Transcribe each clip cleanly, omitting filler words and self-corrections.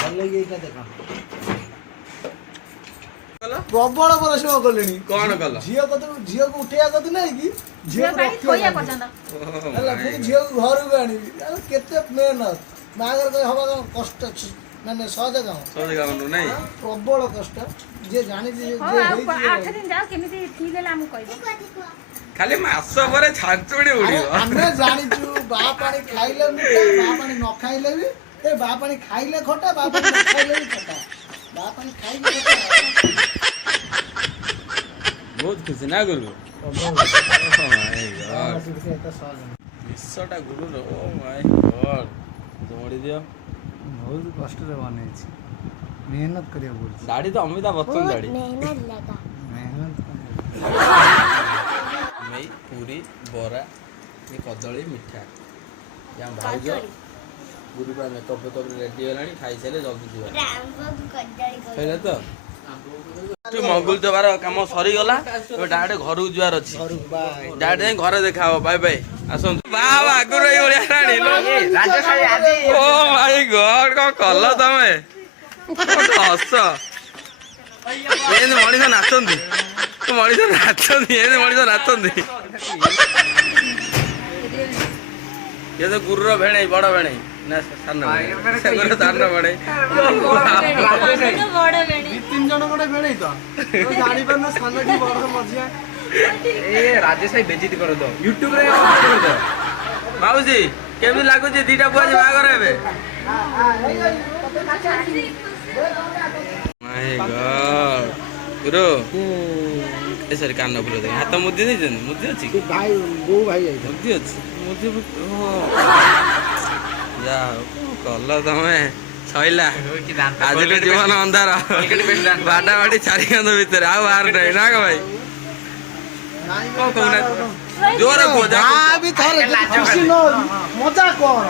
ଭଲ ଲାଗି ଏଇଟା ଦେଖ ପ୍ରବଳ ପରିଶ୍ରମ କଲେଣି। କଣ କଲ? ଝିଅକୁ ଉଠେଇବା କଥା ନାଇଁ କି ଝିଅକୁ ରଖିବା ପର୍ଯ୍ୟନ୍ତ ହେଲା ପୁଣି ଝିଅକୁ ଘରକୁ ଆଣିବି କେତେ ମେହନତ ବାହାଘର କରି ହବା କଷ୍ଟ ମାନେ ସହଜ କାମ ନାଇଁ ପ୍ରବଳ କଷ୍ଟ ଯିଏ ଜାଣିଛି ଖାଲି ମାସ ପରେ ଛାଞ୍ଚୁଡି ଉଡିବ। ଆମେ ଜାଣିଛୁ ବାହା ପାଣି ଖାଇଲେ ମିଠା ବାହା ପାଣି ନ ଖାଇଲେ ବି ଏ ବାହା ପାଣି ଖାଇଲେ ଖଟା ବାହା ପାଣି ନ ଖାଇଲେ ବି ଖଟା ବାହା ପାଣି ଖାଇଲେ ବହୁତ ଖୁସି ନା ଗୁରୁ ବିଷଟା ଗୁରୁ ଓ ମାଇ ଗଡ୍ ଦୌଡ଼ି ଦିଅ ବହୁତ କଷ୍ଟରେ ବନେଇଛି मेहनत କରିବାକୁ ପଡୁଛି ଦାଢି ତ ଅମିତାଭ ବଚ୍ଚନ ଦାଢି ମେଇ ପୁରୀ ବରା ଏ କଦଳୀ ମିଠା या ଭାଉଜ ଗୁରୁ ପୁରା ମେକଅପ୍ ଫେକଅପ୍ ରେଡି ହେଲାଣି ଖାଇସାରିଲେ ଜଲ୍ଦି ଯିବା ଖାଇଲେ ତ ମଙ୍ଗୁଲ ଚବାର କାମ ସରିଗଲା ଏବେ ଡାଇରେକ୍ଟ ଘରକୁ ଯିବାର ଅଛି ଡାଇରେକ୍ଟ ଯାଇ ଘରେ ଦେଖା ହବ ବାଏ ବାଏ ଆସନ୍ତୁ ବାହା ଆଗରୁ ଏଇଭଳିଆ ହେଲାଣି ଓ ମାଇ ଗଡ୍ କଣ କଲ ତମେ ହସ ଏମିତି ମଣିଷ ନାଚନ୍ତି ମଣିଷ ନାଚନ୍ତି ଇଏ ତ ଗୁରୁର ଭେଣେଇ ବଡ ଭେଣେଇ ନା ସାନ ଭେଣେଇ ଦି ତିନି ଜଣ ଗୋଟେ ଭେଣେଇ ତ ଜାଣିପାରୁନ ସାନ କି ବଡ ମଝିଆ ଏ ରାଜେଶ ଭାଇ ବେଜିତି କରିଦ ୟୁଟ୍ୟୁବରେ ମାଉସୀ କେମିତି ଲାଗୁଛି ଦିଟା ପୁଅ ଆଜି ବାହାଘର ହେବେ ଗୁରୁ ଏ ସରି କାନ ଫୁଲ ଦେଖ ହାତ ମୁଦି ଦେଇଛନ୍ତି ମୁଦି ଅଛି ଭାଇ ବୋଉ ଭାଇ ମୁଦି ଅଛି ମୁଦି ଯା କଲ ତମେ ସଇଲା ଆଜିର ଜୀବନ ଅନ୍ଧାର ବାଡା ବାଡି ଚାରିକାନ୍ଦ ଭିତରେ ଆଉ ବାହାର ନାହିଁ ନା ଭାଇ କଣ କହୁନା ଜୋର ମଜା କଣ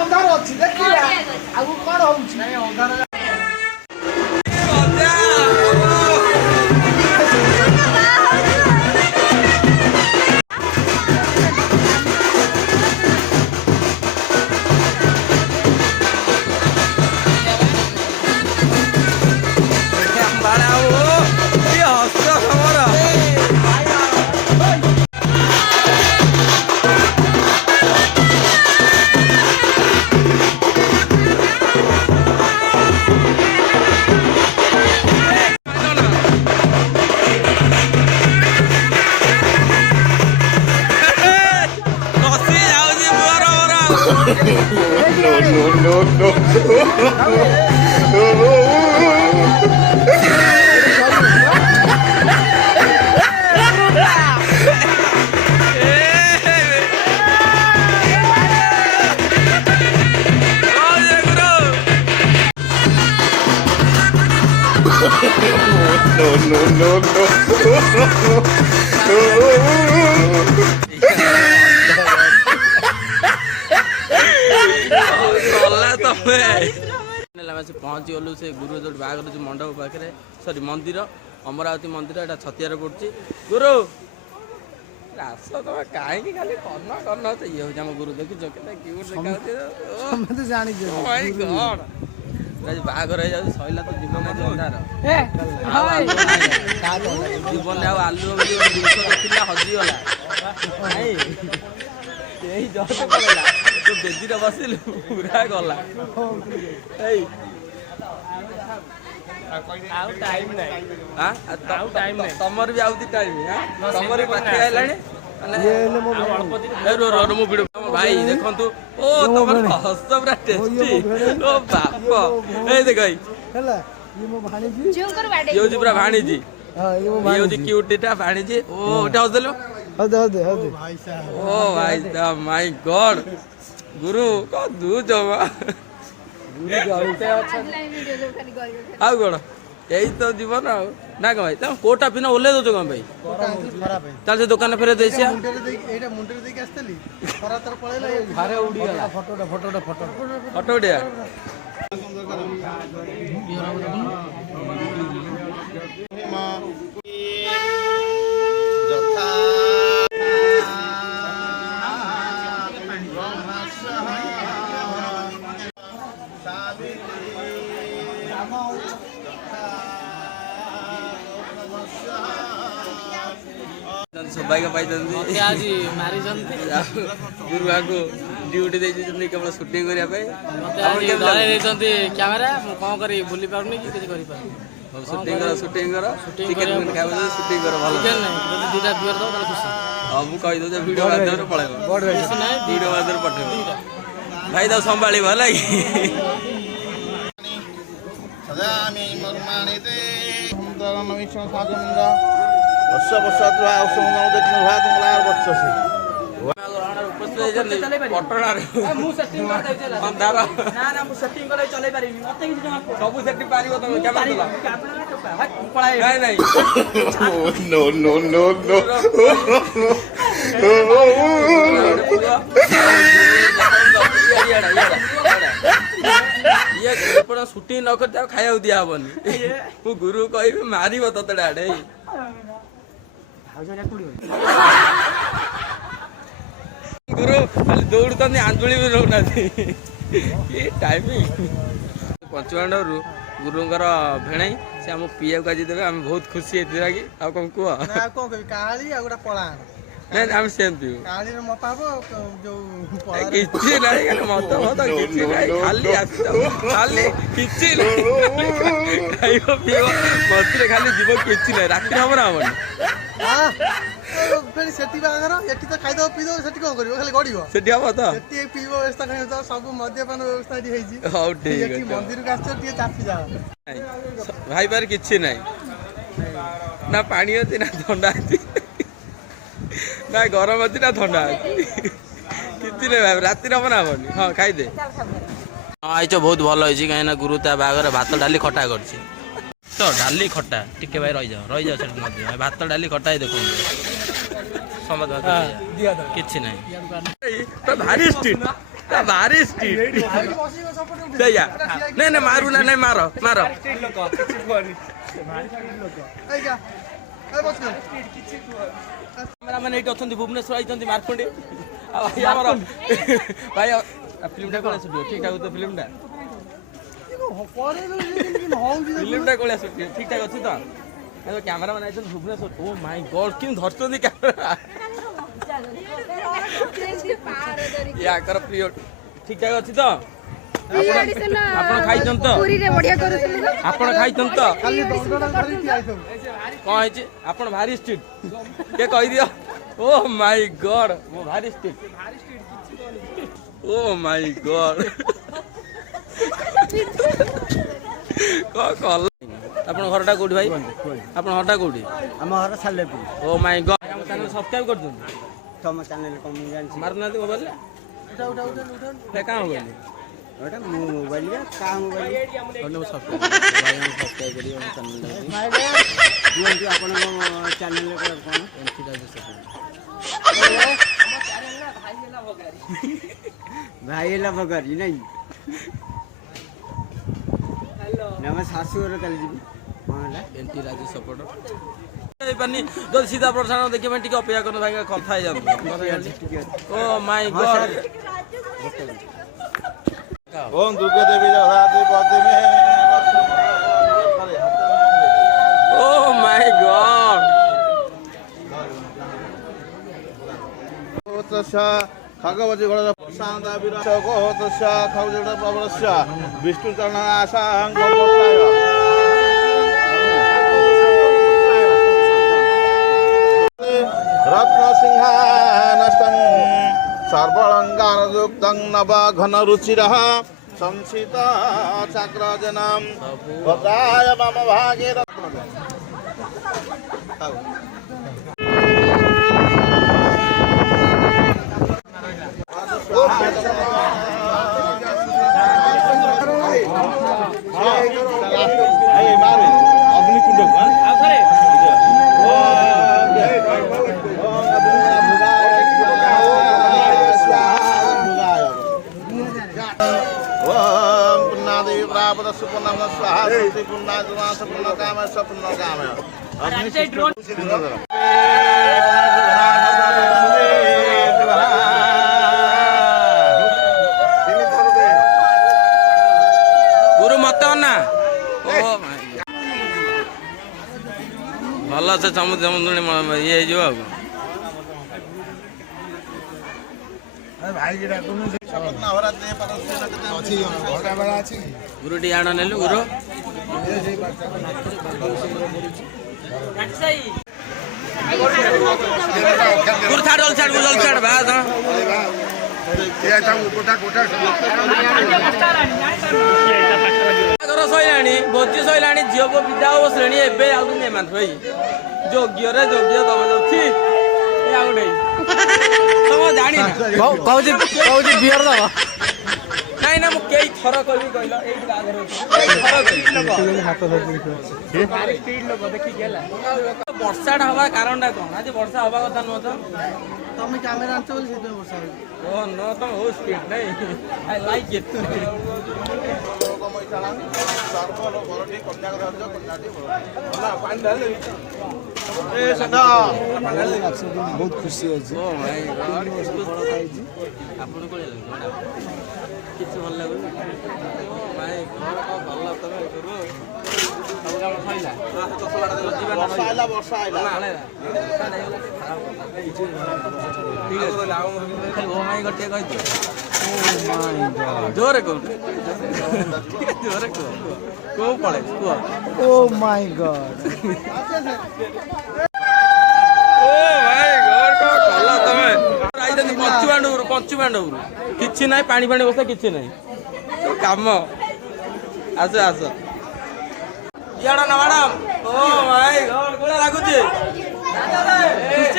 ଅନ୍ଧାର ଅଛି ଦେଖିବା ଆଗକୁ କଣ ହଉଛି ପହଞ୍ଚି ଗଲୁ ସେ ଗୁରୁ ଯୋଉଠି ବାହାଘର ଅଛି ମଣ୍ଡପ ପାଖରେ ସରି ମନ୍ଦିର ଅମରାବତୀ ମନ୍ଦିର ଏଇଟା ଛତିଆରେ ପଡୁଛି ଗୁରୁ ଆସ ତମେ କାହିଁକି ଖାଲି କର୍ଣ୍ଣ ଇଏ ହଉଛି ଆମ ଗୁରୁ ଦେଖିଛ କେତେ କ୍ୟୁଟ୍ ଦେଖାଯାଉଛି ବାହାଘର ହେଇଯାଉଛି ସଇଲା ତ ଜୀବନ ଅନ୍ଧାର ଜୀବନରେ ଆଉ ଆଲୁଅ ବୋଲି ଗୋଟେ ଜିନିଷ ଥିଲା ହଜିଗଲା ଏଇ ଜଷ୍ଟ ପଳେଇଲା ତୁ ବେଦିରେ ବସିଲୁ ପୁରା ଗଲା ତମର ବି ଆଉଛି ଟାଇମ ତମର ବି ପାଖେଇ ଆଇଲାଣି ଭାଇ ଦେଖନ୍ତୁ ଓ ତମର ହସ ପୁରା ଟେଷ୍ଟି ଓ ବାପ ଏଇ ଦେଖ ଇଏ ପୁରା ଭାଣିଜି ଇଏ ହଉଛି କ୍ୟୁଟିଟା ଭାଣିଜି ଓ ଏଟା ହସିଦେଲୁ ଓ ଭାଇ ମାଇ ଗଡ୍ ଗୁରୁ କଣ ଦଉଛ ଆଉ କଣ ଏଇ ତ ଜୀବନ ଆଉ ନା କଣ ଭାଇ ତମେ କୋଟା ପିନା ଓହ୍ଲେଇ ଦଉଛ କଣ ଭାଇ ତାହେଲେ ସେ ଦୋକାନରେ ଫେରେ ଦେଇସିଆ ଫଟୋ ଉଠିଆ सौभाग्य पाई आज मारी गुरुआ को ड्यूटी दे केवल शूटिंग करने कैमेरा कौन कर बुली पारनी कि शूटिंग करो चिकेन खाए शूटिंग करो भल दुटा बियर दो खुशी हाँ मुझे कहीदे भिडियो माध्यम पड़े भिडियो माध्यम पठे भाई तो संभाली भल शूटिंग न कर खाया दिया हेनी मु गुरु कह मार तोते आड़े गुरु खाली दौड़ता आंजुली भी रोना टाइमिंग पंचमांडू गुरुंर भेणाई से आम पीया को आज देवे आम बहुत खुशी होती कि आ कौन कह काली आ गोटा पड़ा नहीं आम सेमती काली मत किसी नहीं मत मत किसी नहीं खाली खाली किसी खाइब पीब मझे खाली जीव किसी नहीं राति हम ना हमनी सेठी बागर एठी तो खाइदो पीदो सेठी कोन करिवो खाली गडिवो सेठी हबो त सेठी पीबो व्यवस्था खाइ त सब मद्यपान व्यवस्था दी हेजी हाउ ठीक है एठी मंदिर का टी चापी जाओ भाई बार किछि नहीं ना पानी अछि ना ठंडा अछि ना गरम अछि ना ठंडा अछि किछि नहीं भाई राति हम ना हमनी हां खाइ दे आइचो बहुत भलो होइछि काहे ना गुरु ता बागर भात डाली खटा करछि तो डाली खटा टिके भाई रही जाओ से मध्य भात डाली खटा ही देखो समझ किसी नहीं भारी स्ट्रीट भारी स्ट्रीट नहीं मारू ना नहीं मारो मारो मैंने अच्छा भुवनेश्वर आई मारकुंडी भाई फिल्म टा ठीक ठाक तो फिल्म टा फिल्मटा कोला ठीक ठाक अच्छी तो कैमरा मैन आई भुवनेश्वर ओ माय गॉड कि धरते कैमेरा या कर प्रिय ठीक ठाक अच्छी तो आपण खाइछन तो पूरी रे बढ़िया करू आपण खाइछन तो कौन है आपण भारी स्ट्रीट के कहि दियो ओ माय गॉड वो भारी स्ट्रीट ओ माय गॉड आपन घरटा कोठी भाई आपन घरटा कोठी हम घर सालेपुर ओ माय गॉड हम चैनल सब्सक्राइब कर दूं तम चैनल को मैं जान मारना दे मोबाइल उठा का हो गई ओटा मोबाइल का मोबाइल ओने सब्सक्राइब भाई हम सब्सक्राइब करियो हम चैनल ये आपन चैनल को कोन एंटी राज भाई ला बगरी नहीं नम शाशुर कल जी एंटी राजू सपोर्टर पानी जल्दी सीधा प्रसारण देखिए मैं टिके अपेक्षा करनो भाई कथा जाम ओ माय गॉड ओम दुर्गा देवी जगदात्री पति में ओ माय गॉड तस्या खगवती गण शांता विराज को तस्या खगवती प्रवरस्य विष्णु चरण आसांग गोप्ताय रत्न सिंहानस्तं सर्वालंकारयुक्तं नव घन रुचिरः संसित चक्रजनं वदाय मम भागे गुरु मत ना ଭଲ ସେ ସମୁଦ୍ର ଇଏ ହେଇଯିବ ଆଉ ଗୁରୁ ଟିକେ ଆଣ ନେଲୁ ଗୁରୁ ଗୁରୁ ଛାଡ ଛାଡ ବାହାଘର ସଇଲାଣି ଭୋଜି ସଇଲାଣି ଝିଅ ପୁଅ ବିଦା ହବ ଶ୍ରେଣୀ ଏବେ ଆଉଛନ୍ତି ଏମାନେ ଭାଇ ଯୋଗ୍ୟରେ ଯୋଗ୍ୟ ତମେ ଯାଉଛି ଆଉ ଗୋଟେ ତମ ଜାଣିନା କହୁଛି ବିୟର ଦବ ନାଇଁ ନା ମୁଁ କେଇ ଥର କହିବି କହିଲ ଏଇଠି ବାହାଘର ବର୍ଷାଟା ହବା କାରଣଟା କଣ ଆଜି ବର୍ଷା ହବା କଥା ନୁହଁ ତ ତମେ କ୍ୟାମେରା ଆଣିଛ ବୋଲି ସେଥିପାଇଁ ବର୍ଷା ହଉଛି ଓ नो ତମ ଓ ସ୍ପିଡ ନାଇଁ ଆଇ ଲାଇକ୍ ଇଟ୍ ବହୁତ ଖୁସି ଅଛି ଓ ମାଇ ଗଡ୍ ଆପଣ କୋଳେ କିଛି ଭଲ ଲାଗୁନି ଓ ମାଇ ଗଡ୍ ଭଲ ତମେ କରୁ ସବୁ କାମ ସଇଲା ବର୍ଷା ଆଇଲା ଓ ମାଇ ଗଡ୍ ଟିକେ କହିଦିଅ ଜୋରେ କହୁ ଜୋରେ କୁହ କୋଉ ପଳେ କୁହ ଓ ମାଇ ଗଡ୍ ପଞ୍ଚୁପାଣ୍ଡବରୁ କିଛି ନାହିଁ ପାଣି ବସା କିଛି ନାହିଁ କାମ ଆସ ଇଆଡ ନା ମ୍ୟାଡାମ ଓ ଭାଇ କୋଉଟା ଲାଗୁଛି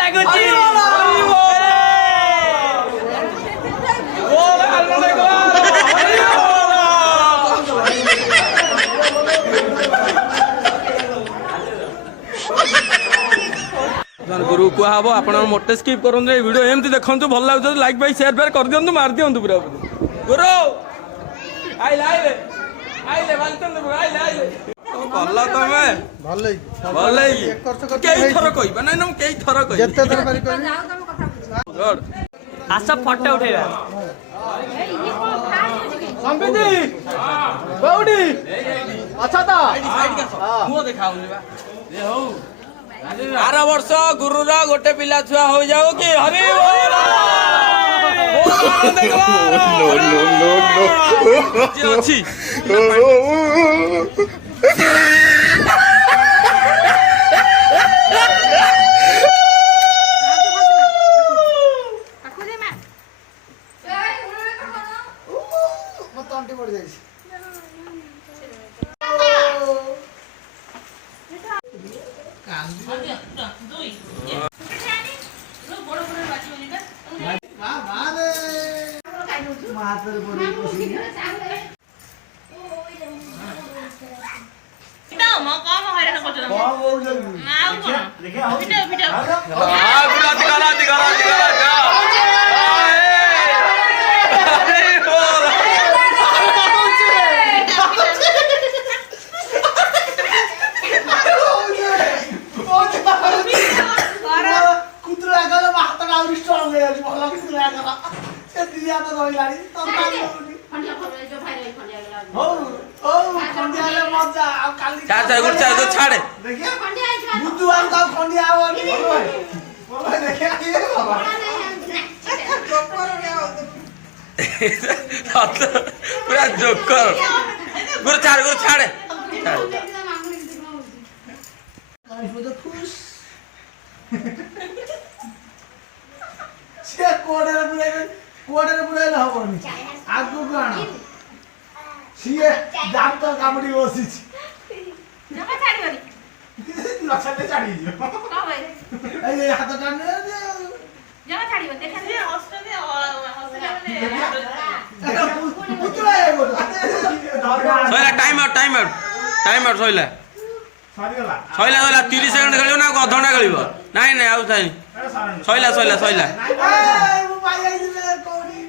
ଲାଗୁଛି गुरु कुआ हम आप मोटे स्किप करूँ वीडियो एमती देखु भल लगे लाइक बाइक शेयर फेयर कर दिखाँ मार दिखाँ पूरा गुरु आइले आइले आइले कल तमे भल कई थर कह ना कई थर आस फटो उठेगा आर वर्ष गुरुर गोटे पिला छुआ हो जाओ कि हरि अच्छी छाड़े पूरा जोकर गुरु छाड़े आगु कौन सी दांत कामुड़ी बसी जमा छाड़ीबनी नछते छाड़ी दियो ए हाथ टाने जमा छाड़ीबो देखा दे हॉस्टल पुतला है बोल सोइला टाइम आउट सोइला सोइला 30 सेकंड खेलियो ना आधा घंटा खेलिबो नाही नाही आउ थाई सोइला ए मो पाई आई रे कोडी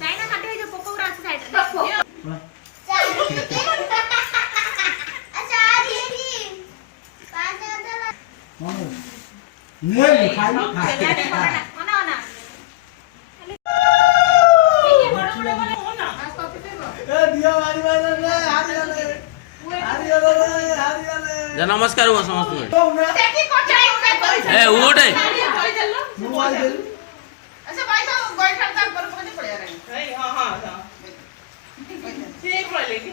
चाइना काटे जो पोकोरा আছে साइड रे नहीं खाई ए दिया मारी ଯା ନମସ୍କାର ହୁଅ ସମସ୍ତଙ୍କୁ ସେଠି କୋଠା ଏ ଉଠେ ଆଚ୍ଛା ଭାଇ ତ ଗୋଇଠା ତା ଉପରେ ପକେଇ ପଳେଇ ଆରାଇ ଠିକ ପଳେଇଲେ କି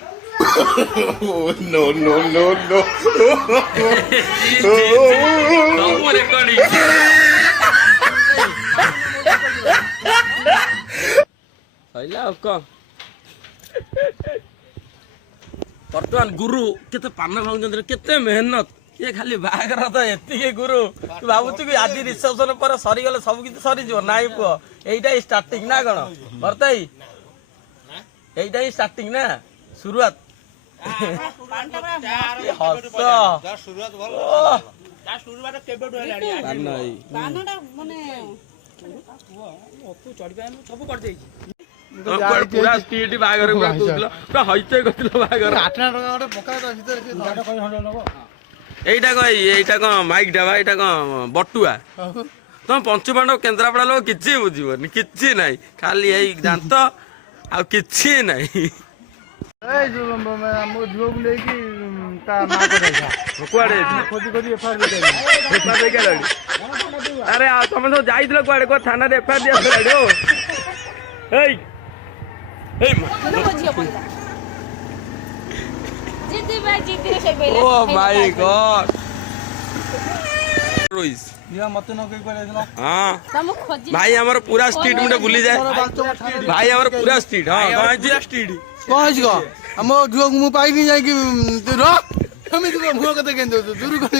No, no, no, no. ସବୁ ରେକର୍ଡିଂ ସଇଲା ଆଉ କଣ ବର୍ତ୍ତମାନ ଗୁରୁ କେତେ ପାନ ଖାଉଛନ୍ତି କେତେ ମେହନତ ଇଏ ଖାଲି ବାହାଘର ତ ଏତିକି ଗୁରୁ ତୁ ଭାବୁଛୁ କି ଆଜି ରିସେପସନ ପରେ ସରିଗଲେ ସବୁ କିଛି ସରିଯିବ ନାଇଁ ପୁଅ ଏଇଟା ହିଁ ଷ୍ଟାର୍ଟିଂ ନା କଣ ବର୍ତ୍ତାଇ এইটা ହିଁ ଷ୍ଟାର୍ଟିଂ ନା শুরুয়াত ପୁରା ସ୍ପିଡ ବାହାଘର ପୁରା ହଇଚ କରିଥିଲ ବାହାଘର এইটা କଣ এইଟା କଣ ମାଇକ ଟା ବା ଏଇଟା କଣ ବଟୁଆ ତମେ ପଞ୍ଚୁପାଣ୍ଡବ କେନ୍ଦ୍ରାପଡା ଲୋକ କିଛି ବୁଝିବନି କିଛି ନାହିଁ ଖାଲି ଏଇ ଦାନ୍ତ ଆଉ କିଛି ନାହିଁ ମୋ ଝିଅକୁ ନେଇକି ତା ମା କୁଆଡେ ଆରେ ଆଉ ତମେ ସବୁ ଯାଇଥିଲ କୁଆଡେ କୁଆ ଥାନାରେ ଏଫଆଇଆର ଦିଆଗଲାଣି ଓ ଏଇ ଏଇ ଓ ମାଇ ଗଡ ରୋଇସ୍ ମତେ ନକେଇ ପଳେଇଥିଲା ହଁ ଭାଇ ଆମର ପୁରା ଷ୍ଟ୍ରିଟ୍ ମୁଣ୍ଡେ ବୁଲି ଯାଏ ଭାଇ ଆମର ପୁରା ଷ୍ଟ୍ରିଟ୍ ହଁ କଣ ହେଇଛି ଷ୍ଟ୍ରିଟ୍ କଣ ହେଇଛି କହ ଆମ ଝିଅକୁ ମୁଁ ପାଇକି ଯାଇକି କେମିତି ମୁହଁ କେତେ କେମିତି ଦଉଛୁ ଦୂର କରି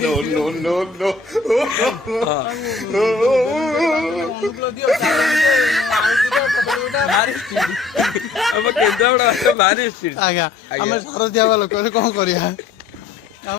No, no, no, no. ଆମ କେନ୍ଦ୍ରାପଡ଼ା ଭାରି ଷ୍ଟ୍ରିଟ୍ ଆଜ୍ଞା ଆମେ ସାର ଦିଆ ଲୋକ କଣ କରିବା